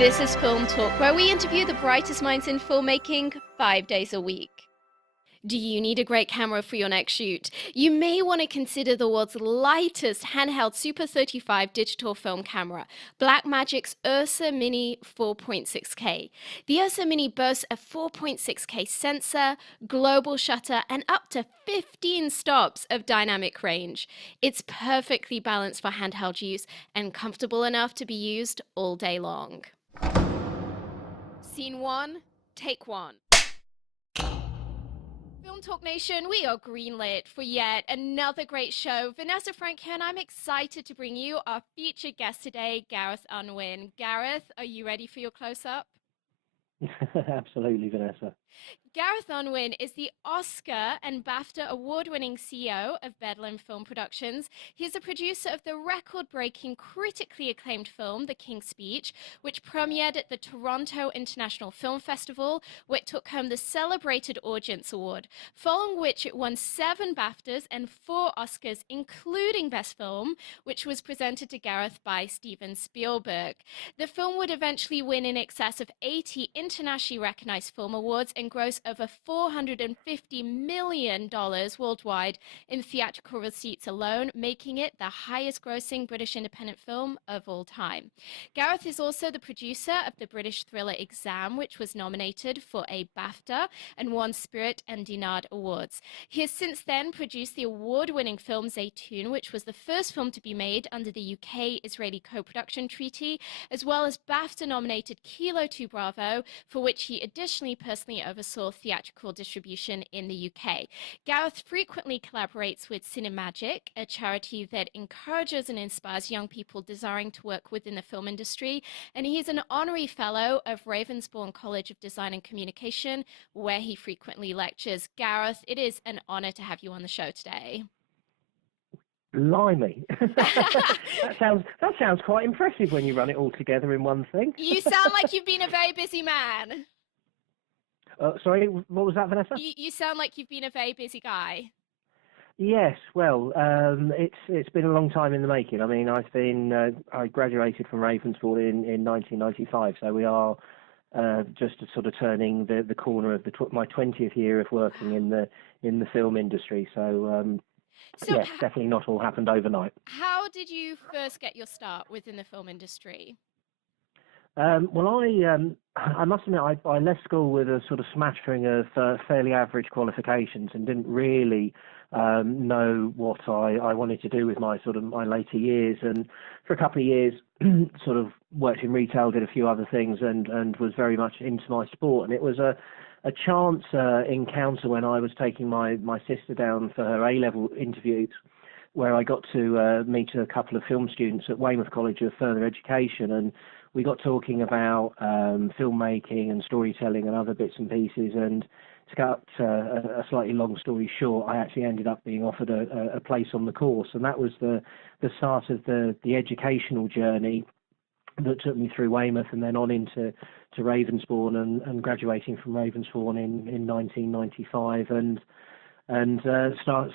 This is Film Talk, where we interview the brightest minds in filmmaking 5 days a week. Do you need a great camera for your next shoot? You may want to consider the world's lightest handheld Super 35 digital film camera, Blackmagic's Ursa Mini 4.6K. The Ursa Mini boasts a 4.6K sensor, global shutter, and up to 15 stops of dynamic range. It's perfectly balanced for handheld use and comfortable enough to be used all day long. Scene 1, take 1. Film Talk Nation, we are greenlit for yet another great show. Vanessa Frank here, and I'm excited to bring you our featured guest today, Gareth Unwin. Gareth, are you ready for your close-up? Absolutely, Vanessa. Gareth Unwin is the Oscar and BAFTA award-winning CEO of Bedlam Film Productions. He's the producer of the record-breaking, critically acclaimed film, The King's Speech, which premiered at the Toronto International Film Festival, where it took home the celebrated Audience Award, following which it won 7 BAFTAs and 4 Oscars, including Best Film, which was presented to Gareth by Steven Spielberg. The film would eventually win in excess of 80 internationally recognized film awards and gross over $450 million worldwide in theatrical receipts alone, making it the highest grossing British independent film of all time. Gareth is also the producer of the British thriller Exam, which was nominated for a BAFTA and won Spirit and Dinard Awards. He has since then produced the award-winning film Zaytoon, which was the first film to be made under the UK-Israeli co-production treaty, as well as BAFTA-nominated Kilo 2 Bravo, for which he additionally personally oversaw theatrical distribution in the UK. Gareth frequently collaborates with Cinemagic, a charity that encourages and inspires young people desiring to work within the film industry, and he is an honorary fellow of Ravensbourne College of Design and Communication, where he frequently lectures. Gareth, it is an honor to have you on the show today. Blimey. that sounds quite impressive when you run it all together in one thing. You sound like you've been a very busy man. Sorry, what was that, Vanessa? You sound like you've been a very busy guy. Yes, well, it's been a long time in the making. I mean, I graduated from Ravensbourne in 1995, so we are just sort of turning the corner of my 20th year of working in the film industry. So yes, definitely not all happened overnight. How did you first get your start within the film industry? Well, I must admit, I left school with a sort of smattering of fairly average qualifications and didn't really know what I wanted to do with my later years. And for a couple of years, sort of worked in retail, did a few other things, and was very much into my sport. And it was a chance encounter when I was taking my sister down for her A-level interviews, where I got to meet a couple of film students at Weymouth College of Further Education, and we got talking about filmmaking and storytelling and other bits and pieces. And to cut a slightly long story short, I actually ended up being offered a place on the course, and that was the start of the educational journey that took me through Weymouth and then on into Ravensbourne and graduating from Ravensbourne in 1995 and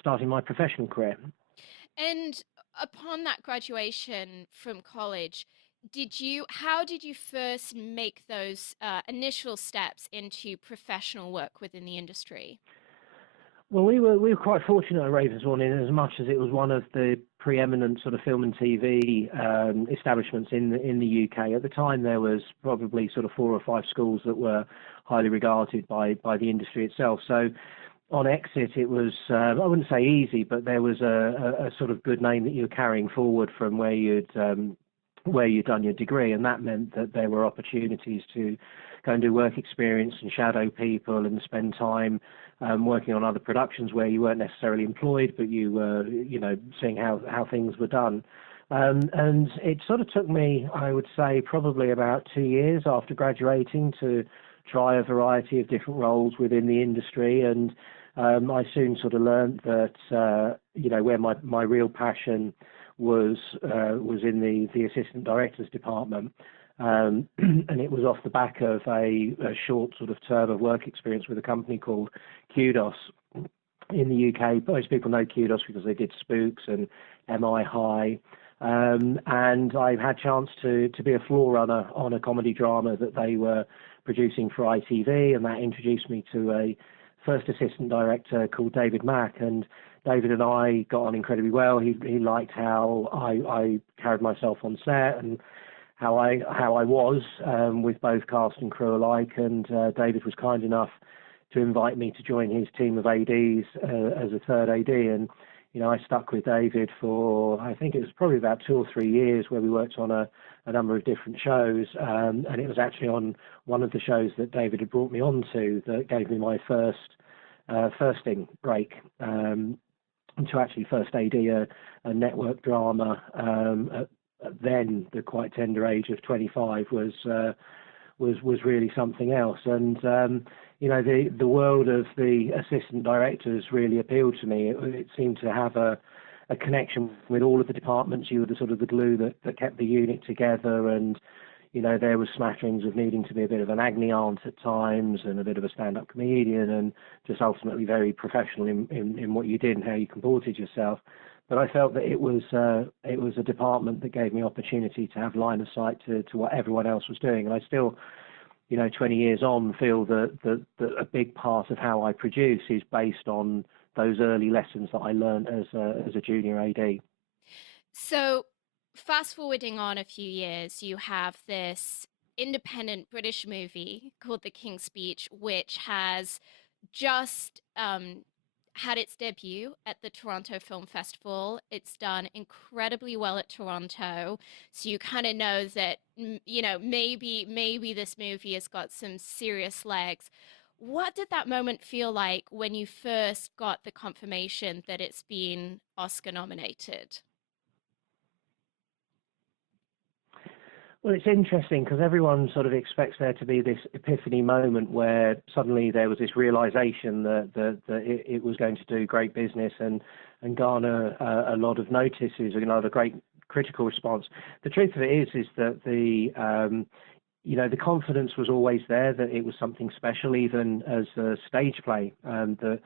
starting my professional career. And upon that graduation from college, how did you first make those initial steps into professional work within the industry? Well, we were quite fortunate at Ravensbourne in as much as it was one of the preeminent sort of film and TV establishments in the UK. At the time, there was probably sort of 4 or 5 schools that were highly regarded by the industry itself. So on exit, it was, I wouldn't say easy, but there was a sort of good name that you were carrying forward from where you'd done your degree, and that meant that there were opportunities to go and do work experience and shadow people and spend time working on other productions where you weren't necessarily employed, but you were, seeing how things were done. And it sort of took me, I would say, probably about 2 years after graduating to try a variety of different roles within the industry. And I soon sort of learned that, where my real passion was in the assistant director's department. And it was off the back of a short sort of term of work experience with a company called Kudos in the UK. Most people know Kudos because they did Spooks and MI High. And I had a chance to be a floor runner on a comedy drama that they were producing for ITV, and that introduced me to a first assistant director called David Mack. And David and I got on incredibly well. He liked how I carried myself on set and how I was with both cast and crew alike. And David was kind enough to invite me to join his team of ADs as a third AD. And I stuck with David for, I think it was probably about 2 or 3 years, where we worked on a number of different shows. And it was actually on one of the shows that David had brought me on to that gave me my firsting break, to actually first AD a network drama at then the quite tender age of 25 was really something else. And the world of the assistant directors really appealed to me. It seemed to have a connection with all of the departments. You were the sort of the glue that kept the unit together, and there was smatterings of needing to be a bit of an agony aunt at times and a bit of a stand-up comedian, and just ultimately very professional in what you did and how you comported yourself. But I felt that it was a department that gave me opportunity to have line of sight to what everyone else was doing. And I still, 20 years on, feel that a big part of how I produce is based on those early lessons that I learned as a junior AD. So, fast forwarding on a few years, you have this independent British movie called The King's Speech, which has just had its debut at the Toronto Film Festival. It's done incredibly well at Toronto, so you kind of know that maybe this movie has got some serious legs. What did that moment feel like when you first got the confirmation that it's been Oscar nominated? Well, it's interesting because everyone sort of expects there to be this epiphany moment where suddenly there was this realization that it was going to do great business and garner a lot of notices, a great critical response. The truth of it is that the confidence was always there that it was something special, even as a stage play that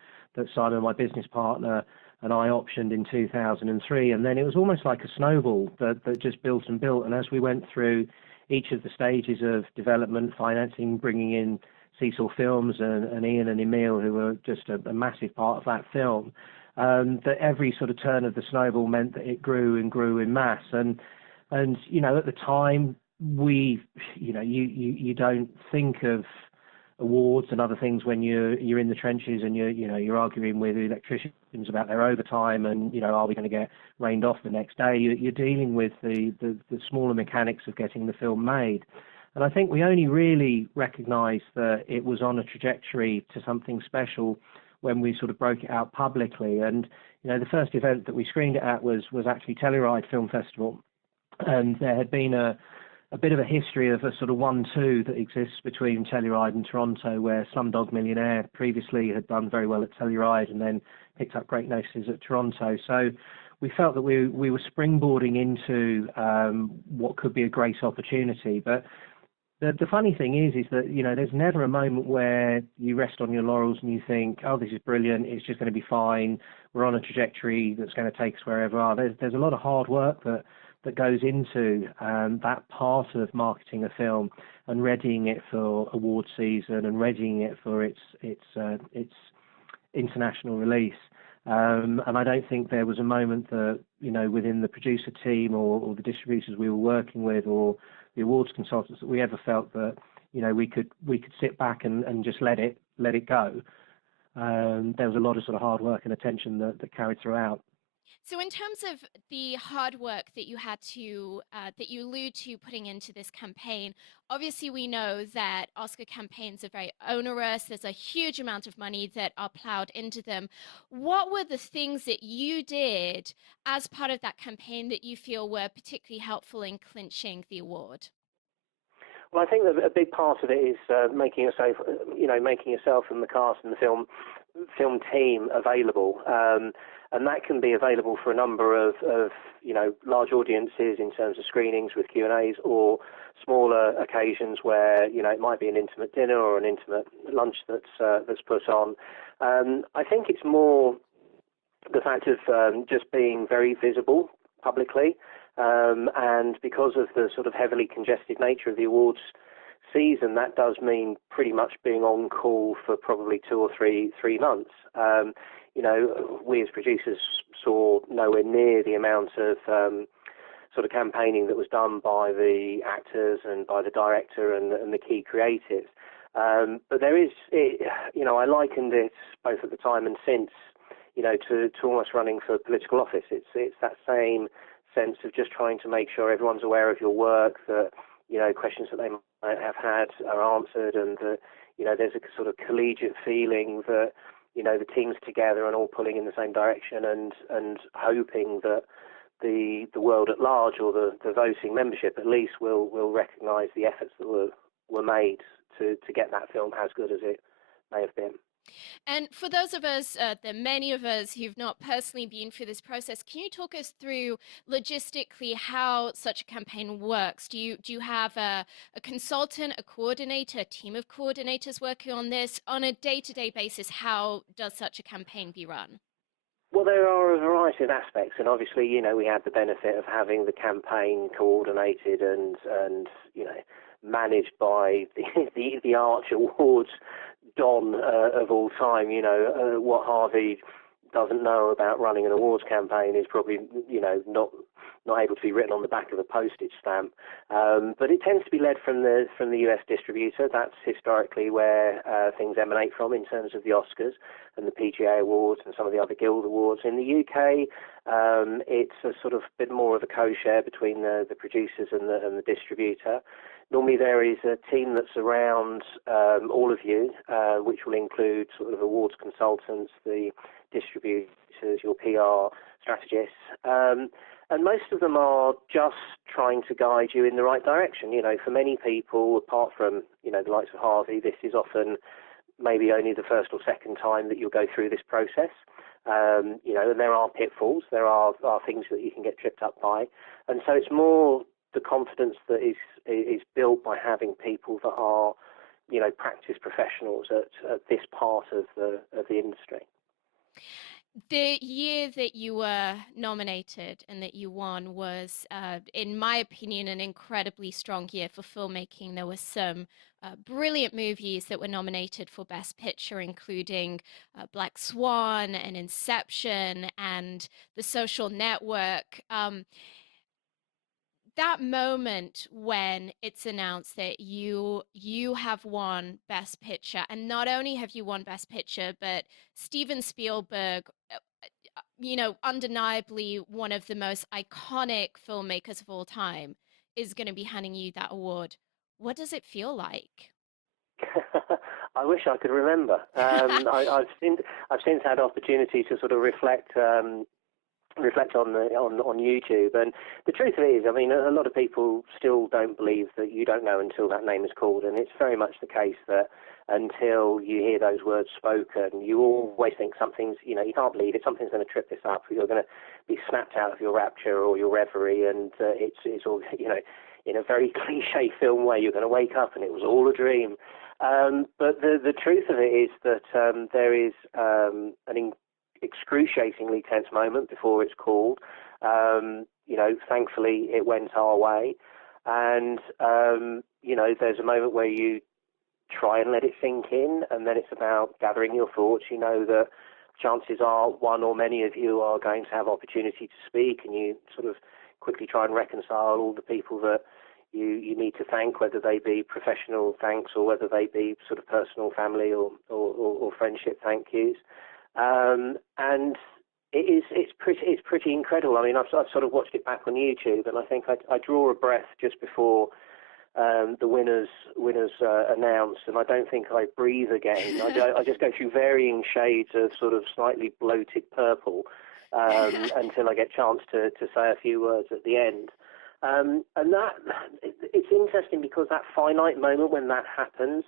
Simon, my business partner, and I optioned in 2003, and then it was almost like a snowball that just built and built. And as we went through each of the stages of development, financing, bringing in Cecil Films and Ian and Emil, who were just a massive part of that film, that every sort of turn of the snowball meant that it grew and grew in mass. And at the time, you don't think of awards and other things when you're in the trenches and you're arguing with electricians about their overtime and are we going to get rained off the next day. You're dealing with the smaller mechanics of getting the film made. And I think we only really recognised that it was on a trajectory to something special when we sort of broke it out publicly. And the first event that we screened it at was actually Telluride Film Festival, and there had been a bit of a history of a sort of 1-2 that exists between Telluride and Toronto, where Slumdog Millionaire previously had done very well at Telluride and then picked up great notices at Toronto. So we felt that we were springboarding into what could be a great opportunity. But the funny thing is that, there's never a moment where you rest on your laurels and you think, oh, this is brilliant, it's just going to be fine, we're on a trajectory that's going to take us wherever we are. There's a lot of hard work that goes into that part of marketing a film and readying it for award season and readying it for its international release. And I don't think there was a moment that, within the producer team or the distributors we were working with or the awards consultants, that we ever felt that, we could sit back and just let it go. There was a lot of sort of hard work and attention that carried throughout. So, in terms of the hard work that you had to, that you allude to putting into this campaign, obviously we know that Oscar campaigns are very onerous. There's a huge amount of money that are plowed into them. What were the things that you did as part of that campaign that you feel were particularly helpful in clinching the award? Well, I think that a big part of it is making yourself and the cast and the film team available. And that can be available for a number of large audiences in terms of screenings with Q&As, or smaller occasions where it might be an intimate dinner or an intimate lunch that's put on. I think it's more the fact of just being very visible publicly. and because of the sort of heavily congested nature of the awards season, that does mean pretty much being on call for probably 2 or 3 months. We as producers saw nowhere near the amount of sort of campaigning that was done by the actors and by the director and the key creatives. But there is, I likened it both at the time and since, to almost running for political office. It's that same sense of just trying to make sure everyone's aware of your work, that, questions that they might have had are answered, and that, there's a sort of collegiate feeling that, the team's together and all pulling in the same direction, and hoping that the world at large, or the voting membership at least, will recognise the efforts that were made to get that film as good as it may have been. And for those of us, the many of us who've not personally been through this process, can you talk us through logistically how such a campaign works? Do you have a consultant, a coordinator, a team of coordinators working on this on a day-to-day basis? How does such a campaign be run? Well, there are a variety of aspects, and obviously, we had the benefit of having the campaign coordinated and managed by the Arch Awards don of all time. What Harvey doesn't know about running an awards campaign is probably not able to be written on the back of a postage stamp. But it tends to be led from the US distributor. That's historically where things emanate from in terms of the Oscars and the PGA Awards and some of the other Guild Awards. In the UK, it's a sort of bit more of a co-share between the producers and the distributor. Normally there is a team that's around all of you, which will include sort of awards consultants, the distributors, your PR strategists, and most of them are just trying to guide you in the right direction. For many people, apart from, the likes of Harvey, this is often maybe only the first or second time that you'll go through this process. And there are pitfalls, there are things that you can get tripped up by. And so it's more the confidence that is built by having people that are, practice professionals at this part of the industry. The year that you were nominated and that you won was, in my opinion, an incredibly strong year for filmmaking. There were some brilliant movies that were nominated for Best Picture, including Black Swan and Inception and The Social Network. That moment when it's announced that you have won Best Picture, and not only have you won Best Picture, but Steven Spielberg, undeniably one of the most iconic filmmakers of all time, is going to be handing you that award. What does it feel like? I wish I could remember. I've since had opportunity to sort of reflect on YouTube, and the truth of it is, a lot of people still don't believe that you don't know until that name is called, and it's very much the case that until you hear those words spoken, you always think something's, you can't believe it, something's going to trip this up, you're going to be snapped out of your rapture or your reverie, and it's all, in a very cliche film way, you're going to wake up and it was all a dream. But the truth of it is that there is an excruciatingly tense moment before it's called. Thankfully it went our way, and there's a moment where you try and let it sink in, and then it's about gathering your thoughts. You know that chances are one or many of you are going to have opportunity to speak, and you sort of quickly try and reconcile all the people that you need to thank, whether they be professional thanks or whether they be sort of personal, family or friendship thank yous. And it's pretty incredible. I've sort of watched it back on YouTube, and I think I draw a breath just before the winners announced, and I don't think I breathe again. I just go through varying shades of sort of slightly bloated purple until I get a chance to say a few words at the end. And that it's interesting because that finite moment when that happens,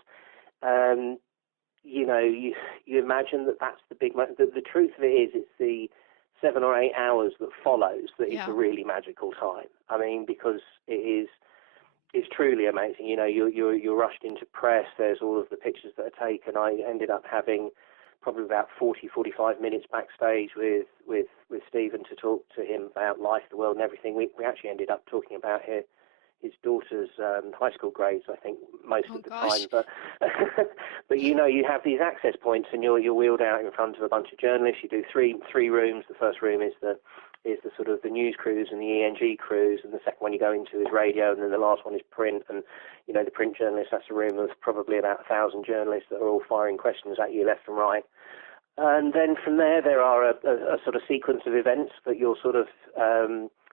you imagine that's the big moment. The truth of it is, it's the 7 or 8 hours that follows that is the really magical time. Because it's truly amazing. You're rushed into press. There's all of the pictures that are taken. I ended up having probably about 40, 45 minutes backstage with Stephen to talk to him about life, the world, and everything. We actually ended up talking about his daughter's high school grades, I think, most of the time. But but you have these access points, and you're wheeled out in front of a bunch of journalists. You do three rooms. The first room is the sort of the news crews and the ENG crews, and the second one you go into is radio, and then the last one is print. And the print journalists, that's a room of probably about 1,000 journalists that are all firing questions at you left and right. And then from there are a sort of sequence of events that you're sort of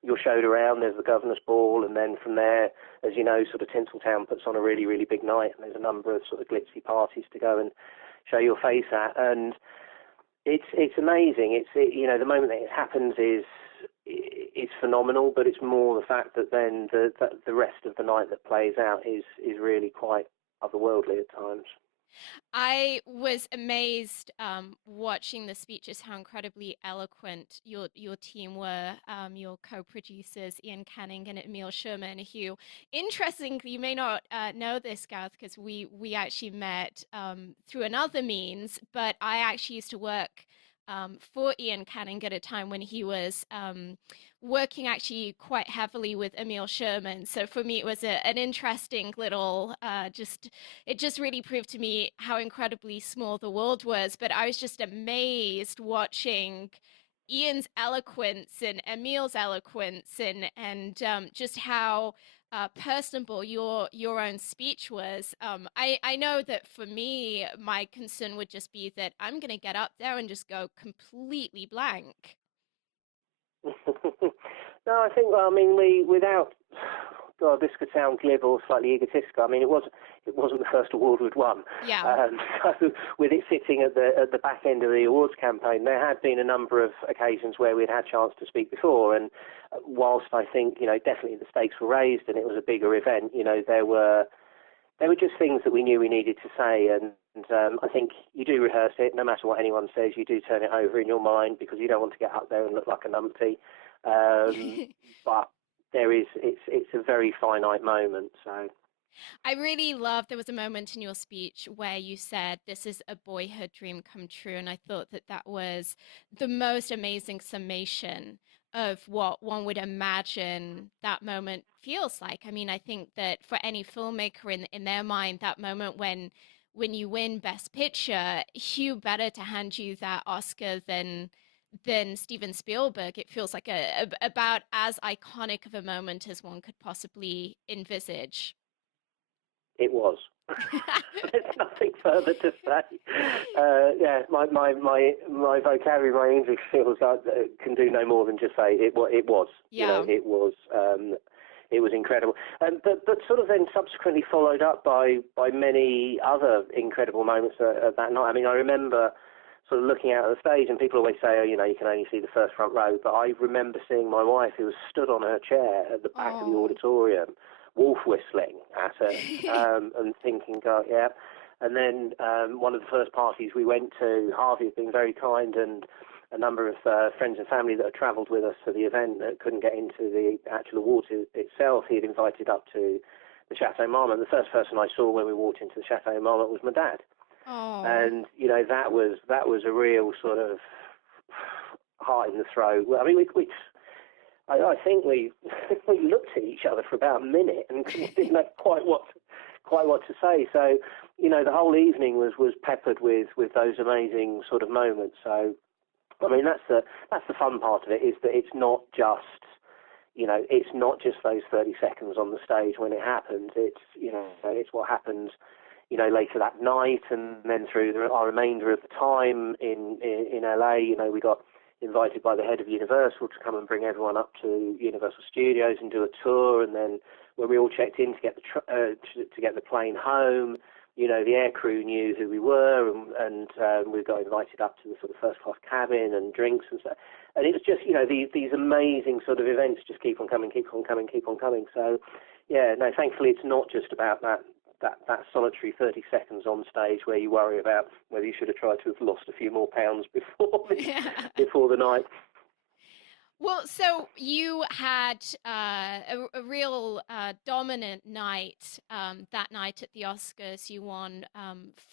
you're showed around. There's the Governor's Ball, and then from there, as you know, sort of Tinseltown puts on a really, really big night, and there's a number of sort of glitzy parties to go and show your face at, and it's amazing. The moment that it happens is it's phenomenal, but it's more the fact that then the rest of the night that plays out is really quite otherworldly at times. I was amazed watching the speeches, how incredibly eloquent your team were, your co-producers, Ian Canning and Emil Sherman, who, interestingly, you may not know this, Gareth, because we actually met through another means, but I actually used to work for Ian Canning at a time when he was working actually quite heavily with Emil Sherman. So for me, it was an interesting little, it just really proved to me how incredibly small the world was. But I was just amazed watching Ian's eloquence and Emil's eloquence and just how personable your own speech was. I know that for me, my concern would just be that I'm going to get up there and just go completely blank. No, I think, without, God, this could sound glib or slightly egotistical. I mean, it wasn't the first award we'd won. Yeah. So with it sitting at the back end of the awards campaign, there had been a number of occasions where we'd had a chance to speak before, and whilst I think, definitely the stakes were raised and it was a bigger event, there were just things that we knew we needed to say, and I think you do rehearse it. No matter what anyone says, you do turn it over in your mind because you don't want to get up there and look like a numpty. But it's a very finite moment. So I really love, there was a moment in your speech where you said, this is a boyhood dream come true. And I thought that was the most amazing summation of what one would imagine that moment feels like. I mean, I think that for any filmmaker in their mind, that moment when you win Best Picture, who better to hand you that Oscar than Steven Spielberg? It feels like about as iconic of a moment as one could possibly envisage. it was. There's nothing further to say. Yeah, my vocabulary, my English feels like can do no more than just say it was. Yeah. It was. It was incredible, but sort of then subsequently followed up by many other incredible moments at that night. I mean, I remember sort of looking out at the stage, and people always say, oh, you can only see the first front row, but I remember seeing my wife, who was stood on her chair at the back of the auditorium, wolf whistling at her, and thinking, God, yeah. And then one of the first parties we went to, Harvey had been very kind, and a number of friends and family that had travelled with us to the event that couldn't get into the actual awards itself, he had invited up to the Chateau Marmont. The first person I saw when we walked into the Chateau Marmont was my dad. Oh. And that was a real sort of heart in the throat. Well, I mean, I think we looked at each other for about a minute and didn't know quite what to say. So the whole evening was peppered with those amazing sort of moments. So I mean, that's the fun part of it, is that it's not just those 30 seconds on the stage when it happens. It's what happens later that night, and then through our remainder of the time in LA. We got invited by the head of Universal to come and bring everyone up to Universal Studios and do a tour, and then when we all checked in to get the plane home, the air crew knew who we were, and we got invited up to the sort of first class cabin and drinks and stuff. And it was just, these amazing sort of events just keep on coming. So, yeah, no, thankfully it's not just about that solitary 30 seconds on stage where you worry about whether you should have tried to have lost a few more pounds before the night. Well, so you had a real dominant night that night at the Oscars. You won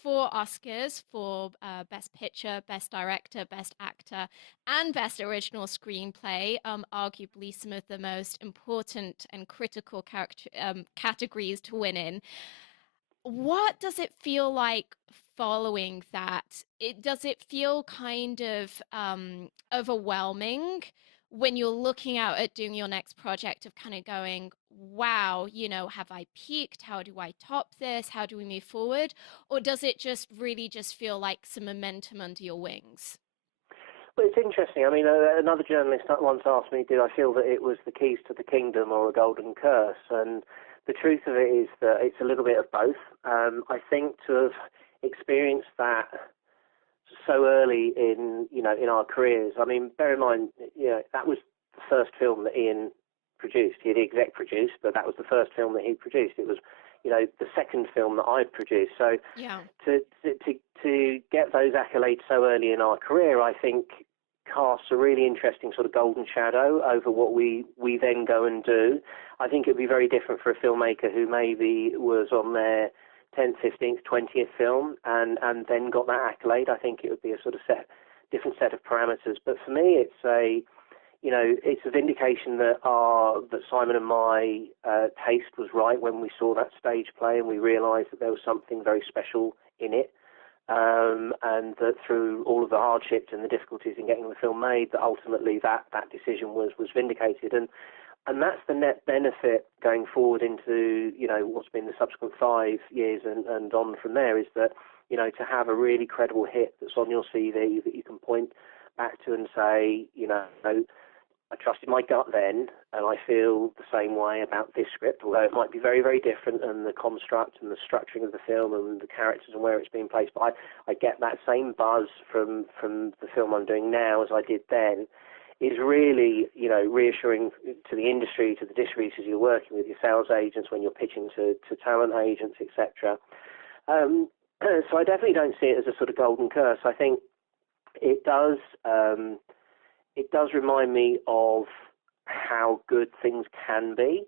4 Oscars for Best Picture, Best Director, Best Actor, and Best Original Screenplay. Arguably some of the most important and critical categories to win in. What does it feel like following that? Does it feel kind of overwhelming when you're looking out at doing your next project of kind of going, wow, have I peaked? How do I top this? How do we move forward? Or does it just really just feel like some momentum under your wings? Well, it's interesting. I mean, another journalist once asked me, did I feel that it was the keys to the kingdom or a golden curse? And the truth of it is that it's a little bit of both. I think to have experienced that so early in our careers. I mean, bear in mind, that was the first film that Ian produced. He had exec produced, but that was the first film that he produced. It was, the second film that I'd produced. So Yeah. to get those accolades so early in our career, I think casts a really interesting sort of golden shadow over what we then go and do. I think it would be very different for a filmmaker who maybe was on their 10th, 15th, 20th film and then got that accolade. I think it would be a sort of different set of parameters. But for me, it's a vindication that Simon and my taste was right when we saw that stage play and we realised that there was something very special in it. And that through all of the hardships and the difficulties in getting the film made, that ultimately that decision was vindicated. And that's the net benefit going forward into, what's been the subsequent 5 years and on from there, is that, to have a really credible hit that's on your CV that you can point back to and say, I trusted my gut then, and I feel the same way about this script, although it might be very, very different, and the construct and the structuring of the film and the characters and where it's being placed. But I get that same buzz from the film I'm doing now as I did then. Is really, reassuring to the industry, to the distributors you're working with, your sales agents, when you're pitching to talent agents, etc. So I definitely don't see it as a sort of golden curse. I think it does remind me of how good things can be,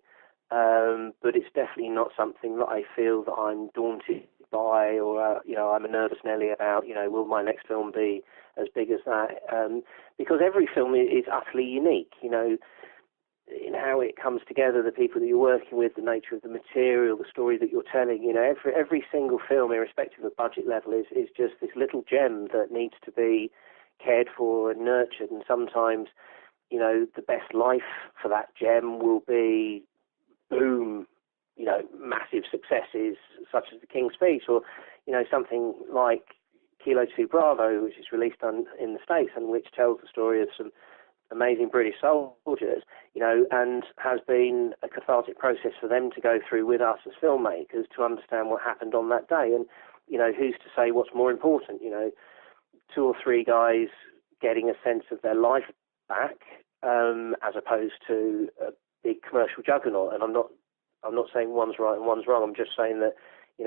but it's definitely not something that I feel that I'm daunted by, or I'm a nervous Nelly about. Will my next film be as big as that? Because every film is utterly unique. In how it comes together, the people that you're working with, the nature of the material, the story that you're telling. Every single film, irrespective of budget level, is just this little gem that needs to be cared for and nurtured. And sometimes, the best life for that gem will be boom, massive successes such as The King's Speech, or something like Kilo 2 Bravo, which is released in the States and which tells the story of some amazing British soldiers, and has been a cathartic process for them to go through with us as filmmakers to understand what happened on that day. And who's to say what's more important? 2 or 3 guys getting a sense of their life back, as opposed to a big commercial juggernaut. And I'm not saying one's right and one's wrong. I'm just saying that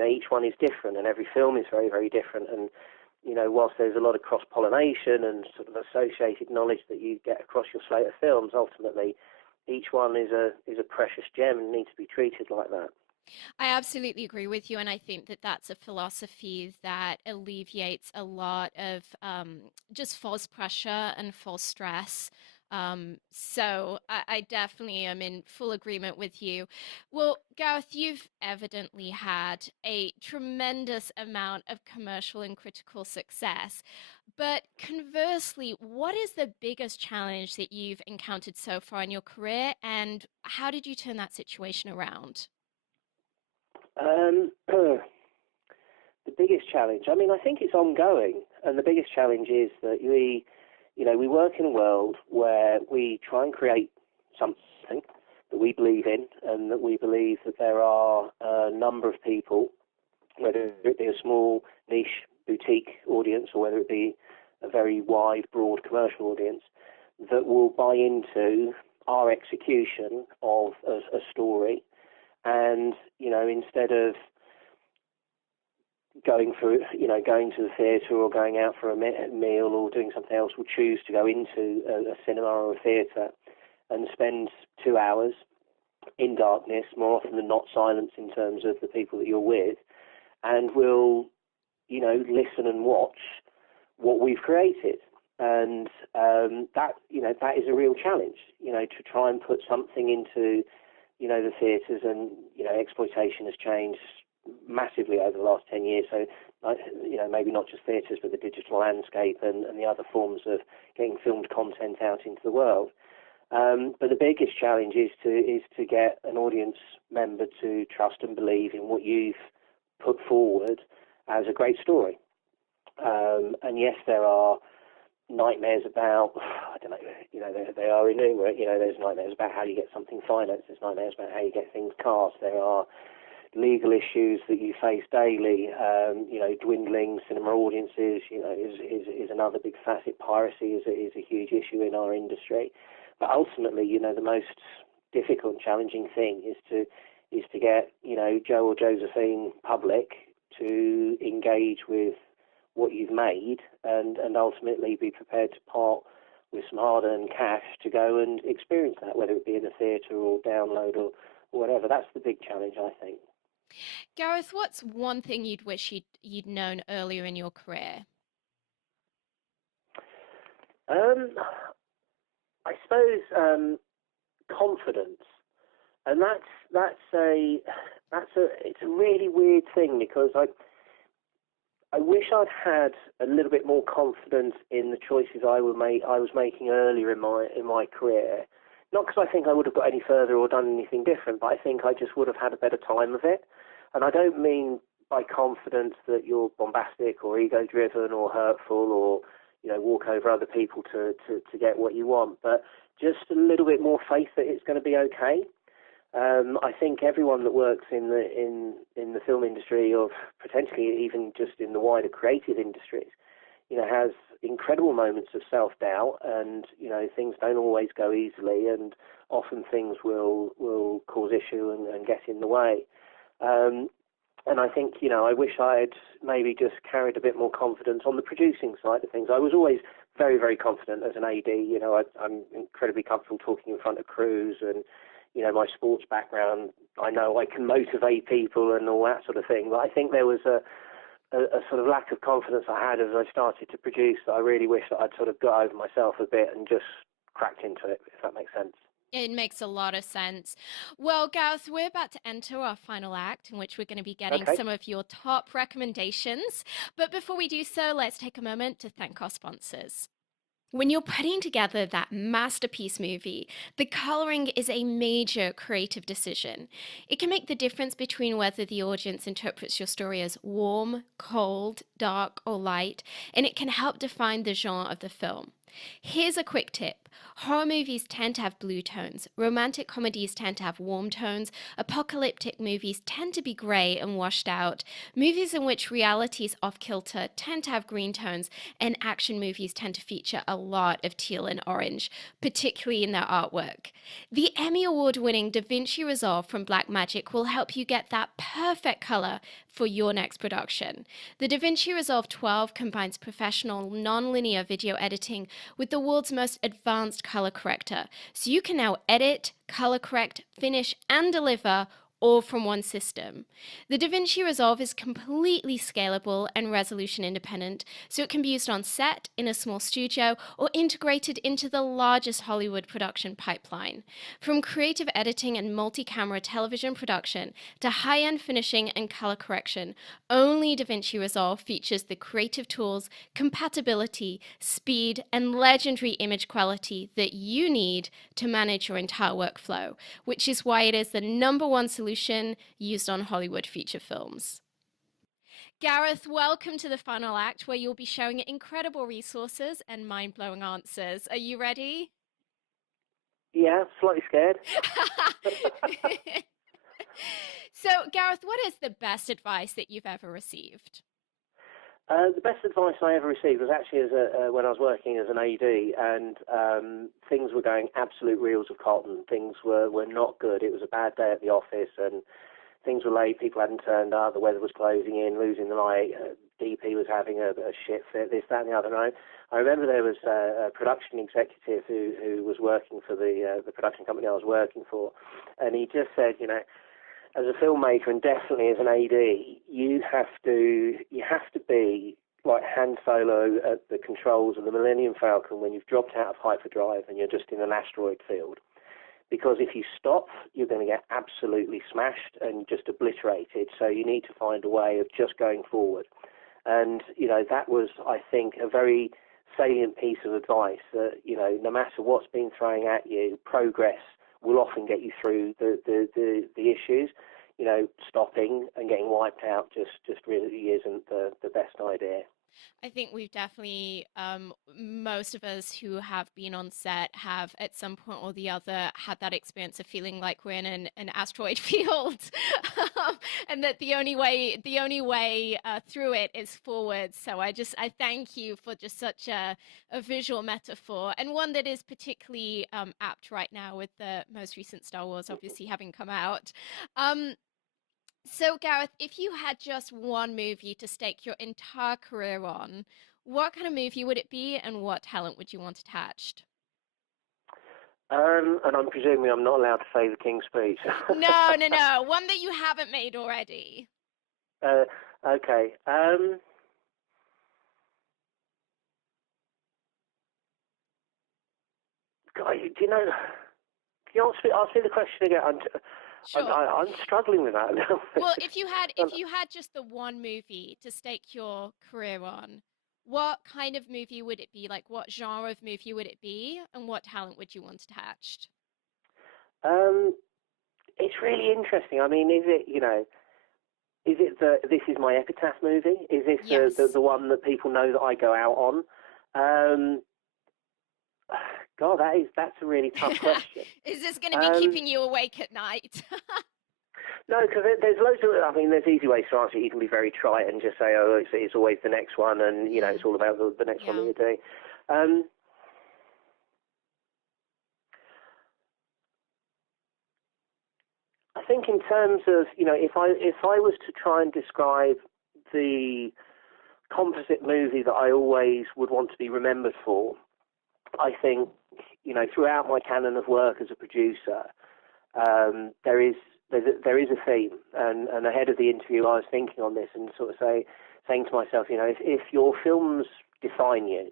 each one is different, and every film is very, very different. And whilst there's a lot of cross-pollination and sort of associated knowledge that you get across your slate of films, ultimately each one is a precious gem and needs to be treated like that. I absolutely agree with you, and I think that that's a philosophy that alleviates a lot of just false pressure and false stress. So I definitely am in full agreement with you. Well, Gareth, you've evidently had a tremendous amount of commercial and critical success. But conversely, what is the biggest challenge that you've encountered so far in your career, and how did you turn that situation around? The biggest challenge, I think it's ongoing, and the biggest challenge is that we work in a world where we try and create something that we believe in, and that we believe that there are a number of people, whether it be a small niche boutique audience or whether it be a very wide, broad commercial audience, that will buy into our execution of a story. And, instead of going to the theatre or going out for a meal or doing something else, will choose to go into a cinema or a theatre and spend 2 hours in darkness, more often than not silence in terms of the people that you're with, and will, listen and watch what we've created. And that is a real challenge, to try and put something into, the theatres. And, exploitation has changed massively over the last 10 years. So, maybe not just theatres, but the digital landscape and the other forms of getting filmed content out into the world. But the biggest challenge is to get an audience member to trust and believe in what you've put forward as a great story. And yes, there are nightmares about, I don't know, they are innumerate. There's nightmares about how you get something financed. There's nightmares about how you get things cast. There are legal issues that you face daily. Dwindling cinema audiences, is another big facet. Piracy is a huge issue in our industry. But ultimately, the most difficult and challenging thing is to get, Joe or Josephine public to engage with what you've made and ultimately be prepared to part with some hard-earned cash to go and experience that, whether it be in a theatre or download or whatever. That's the big challenge, I think. Gareth, what's one thing you'd wish you'd known earlier in your career? I suppose confidence, and it's a really weird thing, because I wish I'd had a little bit more confidence in the choices I was making earlier in my career. Not because I think I would have got any further or done anything different, but I think I just would have had a better time of it. And I don't mean by confidence that you're bombastic or ego-driven or hurtful or walk over other people to get what you want, but just a little bit more faith that it's going to be okay. I think everyone that works in the film industry, or potentially even just in the wider creative industries, has incredible moments of self-doubt, and things don't always go easily, and often things will cause issue and get in the way. And I think, I wish I had maybe just carried a bit more confidence on the producing side of things. I was always very, very confident as an AD. I'm incredibly comfortable talking in front of crews, and, my sports background, I know I can motivate people and all that sort of thing. But I think there was a sort of lack of confidence I had as I started to produce that I really wish that I'd sort of got over myself a bit and just cracked into it, if that makes sense. It makes a lot of sense. Well, Gareth, we're about to enter our final act, in which we're going to be getting Okay. some of your top recommendations. But before we do so, let's take a moment to thank our sponsors. When you're putting together that masterpiece movie, the coloring is a major creative decision. It can make the difference between whether the audience interprets your story as warm, cold, dark, or light, and it can help define the genre of the film. Here's a quick tip. Horror movies tend to have blue tones, romantic comedies tend to have warm tones, apocalyptic movies tend to be grey and washed out, movies in which reality is off-kilter tend to have green tones, and action movies tend to feature a lot of teal and orange, particularly in their artwork. The Emmy Award-winning DaVinci Resolve from Blackmagic will help you get that perfect color for your next production. The DaVinci Resolve 12 combines professional non-linear video editing with the world's most advanced color corrector, so you can now edit, color correct, finish, and deliver all from one system. The DaVinci Resolve is completely scalable and resolution independent, so it can be used on set, in a small studio, or integrated into the largest Hollywood production pipeline. From creative editing and multi-camera television production to high-end finishing and color correction, only DaVinci Resolve features the creative tools, compatibility, speed, and legendary image quality that you need to manage your entire workflow, which is why it is the #1 solution used on Hollywood feature films. Gareth, welcome to the final act, where you'll be showing incredible resources and mind-blowing answers. Are you ready? Yeah, slightly scared. So, Gareth, what is the best advice that you've ever received? The best advice I ever received was actually when I was working as an AD, and things were going absolute reels of cotton. Things were not good. It was a bad day at the office, and things things were late, people hadn't turned up, the weather was closing in, losing the light, DP was having a shit fit, this, that, and the other. And I remember there was a production executive who was working for the production company I was working for, and he just said, you know, as a filmmaker and definitely as an AD, you have to be like Han Solo at the controls of the Millennium Falcon when you've dropped out of hyperdrive and you're just in an asteroid field. Because if you stop, you're going to get absolutely smashed and just obliterated. So you need to find a way of just going forward. And, you know, that was, I think, a very salient piece of advice that, you know, no matter what's been thrown at you, progress will often get you through the issues. You know, stopping and getting wiped out just really isn't the best idea. I think we've definitely, most of us who have been on set have at some point or the other had that experience of feeling like we're in an asteroid field, and that the only way through it is forward. So I thank you for just such a visual metaphor, and one that is particularly apt right now with the most recent Star Wars obviously having come out. So, Gareth, if you had just one movie to stake your entire career on, what kind of movie would it be and what talent would you want attached? And I'm presuming I'm not allowed to say The King's Speech. No, no, no. One that you haven't made already. Okay. God, do you know? Can you ask me the question again? Sure. I'm struggling with that a little bit. Well, if you had just the one movie to stake your career on, what kind of movie would it be? Like, what genre of movie would it be, and what talent would you want attached? It's really interesting. I mean, is it, you know, is it this is my epitaph movie? Is this Yes. the one that people know that I go out on? God, that's a really tough question. Is this going to be keeping you awake at night? No, because there's loads of. I mean, there's easy ways to answer it. You can be very trite and just say, "Oh, it's always the next one," and you know, it's all about the next one that you're doing. I think in terms of, you know, if I was to try and describe the composite movie that I always would want to be remembered for, I think, you know, throughout my canon of work as a producer, there is a theme. And ahead of the interview, I was thinking on this and sort of saying to myself, you know, if your films define you,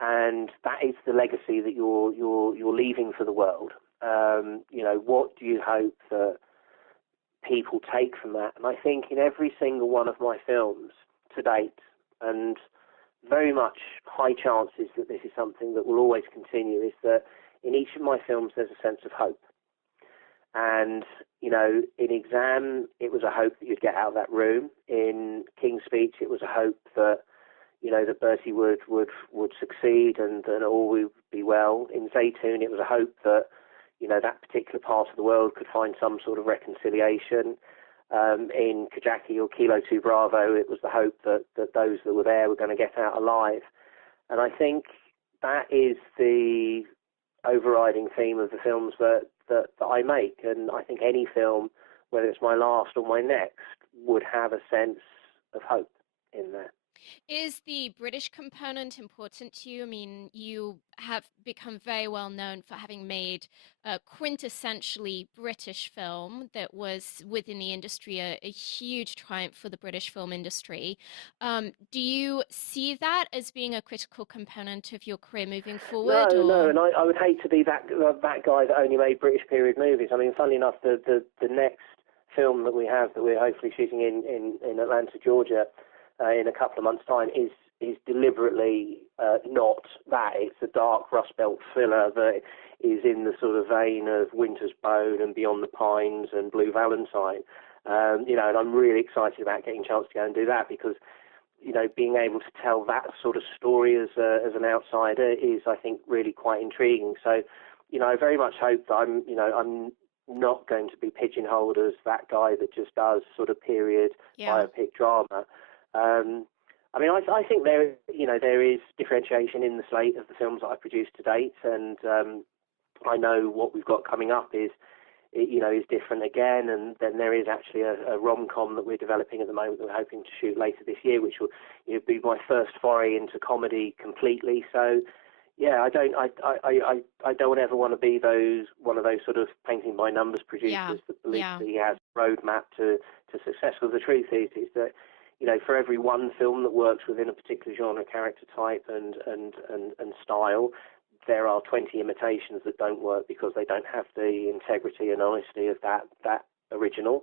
and that is the legacy that you're leaving for the world, you know, what do you hope that people take from that? And I think in every single one of my films to date, and very much high chances that this is something that will always continue, is that in each of my films there's a sense of hope. And, you know, in Exam, it was a hope that you'd get out of that room. In King's Speech, it was a hope that, you know, that Bertie would succeed and all would be well. In Zaytoon, it was a hope that, you know, that particular part of the world could find some sort of reconciliation. In Kajaki or Kilo 2 Bravo, it was the hope that those that were there were going to get out alive. And I think that is the overriding theme of the films that I make. And I think any film, whether it's my last or my next, would have a sense of hope in there. Is the British component important to you? I mean, you have become very well known for having made a quintessentially British film that was within the industry a huge triumph for the British film industry. Do you see that as being a critical component of your career moving forward? No, and I would hate to be that guy that only made British period movies. I mean, funnily enough, the next film that we have that we're hopefully shooting in Atlanta, Georgia, in a couple of months' time is deliberately not that. It's a dark Rust Belt thriller that is in the sort of vein of Winter's Bone and Beyond the Pines and Blue Valentine. You know, and I'm really excited about getting a chance to go and do that because, you know, being able to tell that sort of story as an outsider is, I think, really quite intriguing. So, you know, I very much hope that I'm not going to be pigeonholed as that guy that just does sort of period biopic drama. I mean, I think there is differentiation in the slate of the films that I've produced to date, and I know what we've got coming up is is different again. And then there is actually a rom-com that we're developing at the moment that we're hoping to shoot later this year, which will be my first foray into comedy completely. So yeah, I don't ever want to be one of those sort of painting by numbers producers that believes that he has a roadmap to success. Well, the truth is that for every one film that works within a particular genre, character type, and style, there are 20 imitations that don't work because they don't have the integrity and honesty of that original.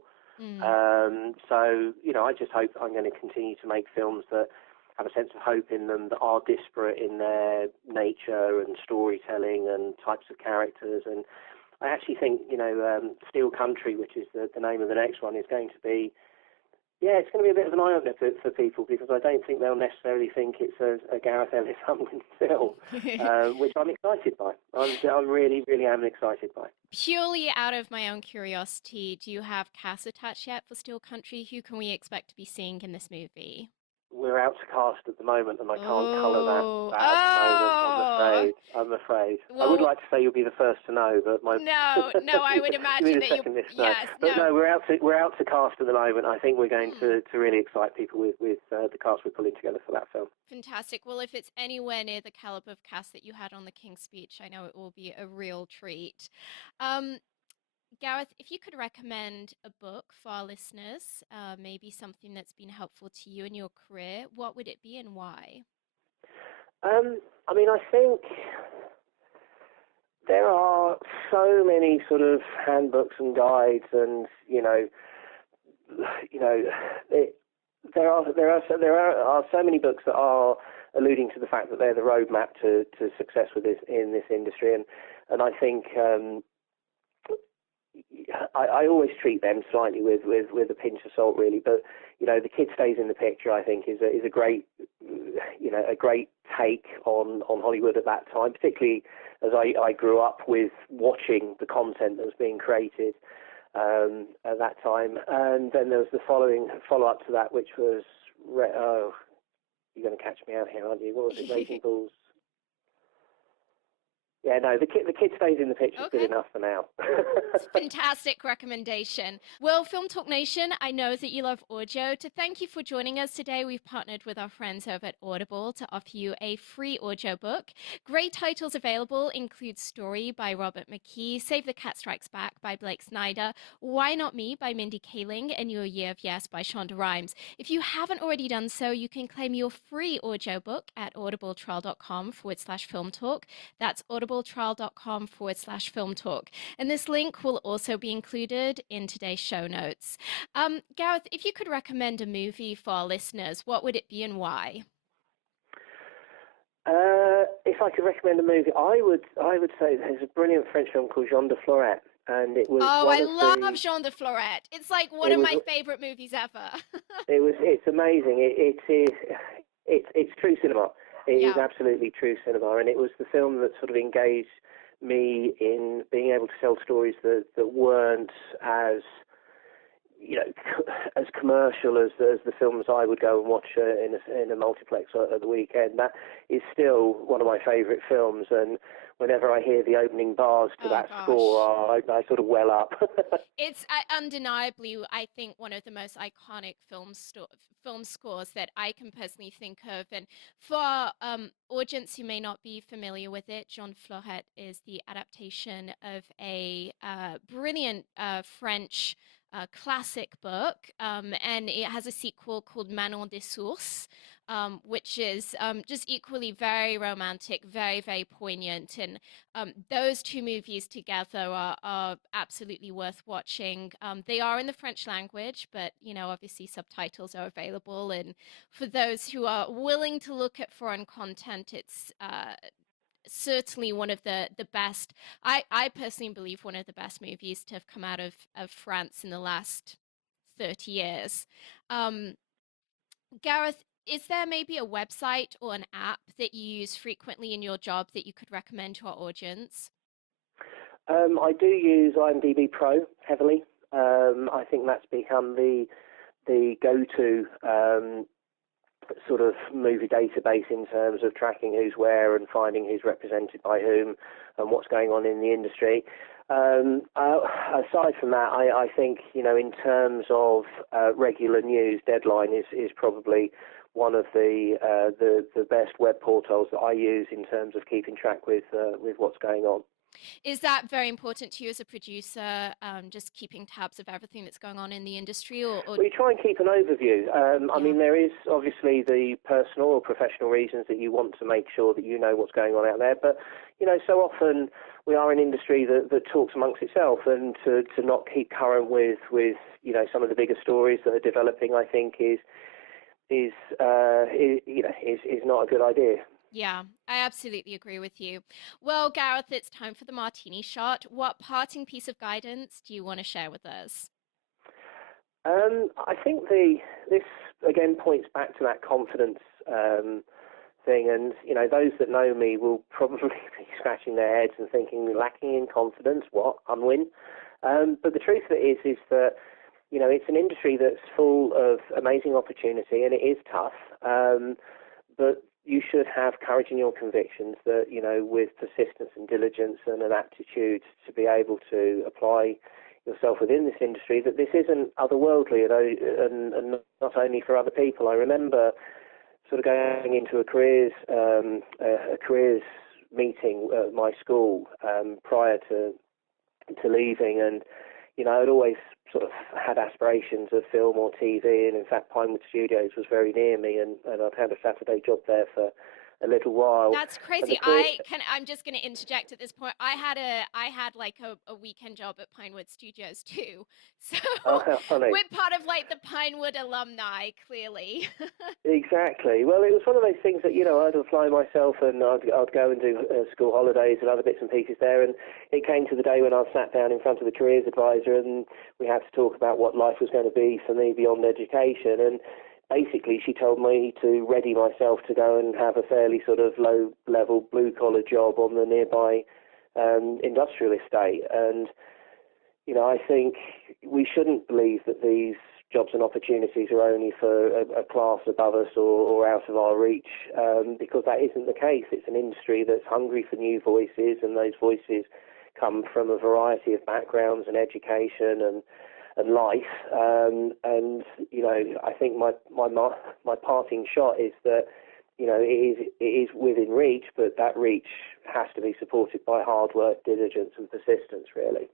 So I just hope I'm going to continue to make films that have a sense of hope in them, that are disparate in their nature and storytelling and types of characters. And I actually think, Steel Country, which is the name of the next one, is going to be, it's going to be a bit of an eye-opener for people, because I don't think they'll necessarily think it's a Gareth Unwin film, which I'm excited by. I'm really, really am excited by. Purely out of my own curiosity, do you have cast attached yet for Steel Country? Who can we expect to be seeing in this movie? We're out to cast at the moment, and I can't colour that at the moment, I'm afraid. Well, I would like to say you'll be the first to know, but No, I would imagine that you... Yes, but no, we're out to cast at the moment. I think we're going to really excite people with the cast we're pulling together for that film. Fantastic. Well, if it's anywhere near the caliber of cast that you had on The King's Speech, I know it will be a real treat. Gareth, if you could recommend a book for our listeners, maybe something that's been helpful to you in your career, what would it be and why? I think there are so many sort of handbooks and guides, and there are so many books that are alluding to the fact that they're the roadmap to success in this industry, and I think. I always treat them slightly with a pinch of salt, really. But The Kid Stays in the Picture, I think, is a great a great take on Hollywood at that time, particularly as I grew up with watching the content that was being created at that time. And then there was the follow up to that, which was you're going to catch me out here, aren't you? What was it? Raging Bulls. Yeah, no, the kid stays in the picture is good enough for now. Fantastic recommendation. Well, Film Talk Nation, I know that you love audio. To thank you for joining us today, we've partnered with our friends over at Audible to offer you a free audio book. Great titles available include Story by Robert McKee, Save the Cat Strikes Back by Blake Snyder, Why Not Me by Mindy Kaling, and Your Year of Yes by Shonda Rhimes. If you haven't already done so, you can claim your free audio book at audibletrial.com/film talk. That's audibletrial.com/film talk. And this link will also be included in today's show notes. Gareth, if you could recommend a movie for our listeners, what would it be and why? If I could recommend a movie, I would say there's a brilliant French film called Jean de Florette, and it was. Oh, I love Jean de Florette. It's like one of my favorite movies ever. It's amazing. It's true cinema. It is absolutely true cinema, and it was the film that sort of engaged me in being able to tell stories that weren't as as commercial as the films I would go and watch in a multiplex at the weekend. That is still one of my favourite films, and whenever I hear the opening bars to score, I sort of well up. It's undeniably, I think, one of the most iconic film scores that I can personally think of. And for audience who may not be familiar with it, Jean Florette is the adaptation of a brilliant French classic book, and it has a sequel called Manon des Sources, which is just equally very romantic, very, very poignant. And those two movies together are absolutely worth watching. They are in the French language, but, obviously subtitles are available. And for those who are willing to look at foreign content, it's certainly one of the best. I personally believe one of the best movies to have come out of France in the last 30 years. Gareth, is there maybe a website or an app that you use frequently in your job that you could recommend to our audience? I do use IMDb Pro heavily. I think that's become the go-to sort of movie database in terms of tracking who's where and finding who's represented by whom and what's going on in the industry. Aside from that, I think, in terms of regular news, Deadline is probably one of the best web portals that I use in terms of keeping track with what's going on. Is that very important to you as a producer, just keeping tabs of everything that's going on in the industry, or We try and keep an overview. I yeah? mean, there is obviously the personal or professional reasons that you want to make sure that you know what's going on out there, but so often we are an industry that talks amongst itself, and to not keep current with some of the bigger stories that are developing, I think is not a good idea. Yeah, I absolutely agree with you. Well, Gareth, it's time for the martini shot. What parting piece of guidance do you want to share with us? I think this again points back to that confidence thing, and those that know me will probably be scratching their heads and thinking, lacking in confidence, what, Unwin? But the truth of it is that it's an industry that's full of amazing opportunity, and it is tough. But you should have courage in your convictions that, with persistence and diligence and an aptitude to be able to apply yourself within this industry, that this isn't otherworldly, and not only for other people. I remember sort of going into a careers meeting at my school prior to leaving, and I'd always sort of had aspirations of film or TV, and in fact Pinewood Studios was very near me, and I'd had a Saturday job there for a little while. That's And the crazy. career, I'm just going to interject at this point. I had like a weekend job at Pinewood Studios too. So oh, how funny. we're part of like the Pinewood alumni, clearly. Exactly. Well, it was one of those things that, I'd apply myself, and I'd go and do school holidays and other bits and pieces there, and it came to the day when I sat down in front of the careers advisor, and we had to talk about what life was going to be for me beyond education, and basically she told me to ready myself to go and have a fairly sort of low-level blue-collar job on the nearby industrial estate. And I think we shouldn't believe that these jobs and opportunities are only for a class above us or out of our reach, because that isn't the case. It's an industry that's hungry for new voices, and those voices come from a variety of backgrounds and education and life. I think my parting shot is that it is within reach, but that reach has to be supported by hard work, diligence, and persistence, really.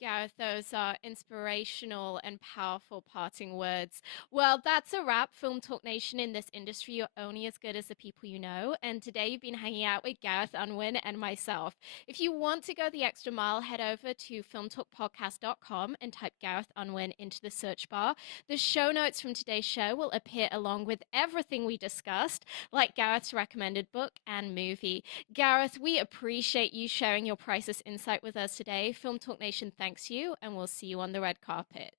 Gareth, those are inspirational and powerful parting words. Well, that's a wrap, Film Talk Nation. In this industry, you're only as good as the people you know. And today you've been hanging out with Gareth Unwin and myself. If you want to go the extra mile, head over to filmtalkpodcast.com and type Gareth Unwin into the search bar. The show notes from today's show will appear along with everything we discussed, like Gareth's recommended book and movie. Gareth, we appreciate you sharing your priceless insight with us today. Film Talk Nation thanks you, and we'll see you on the red carpet.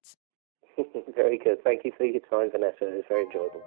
Very good. Thank you for your time, Vanessa. It was very enjoyable.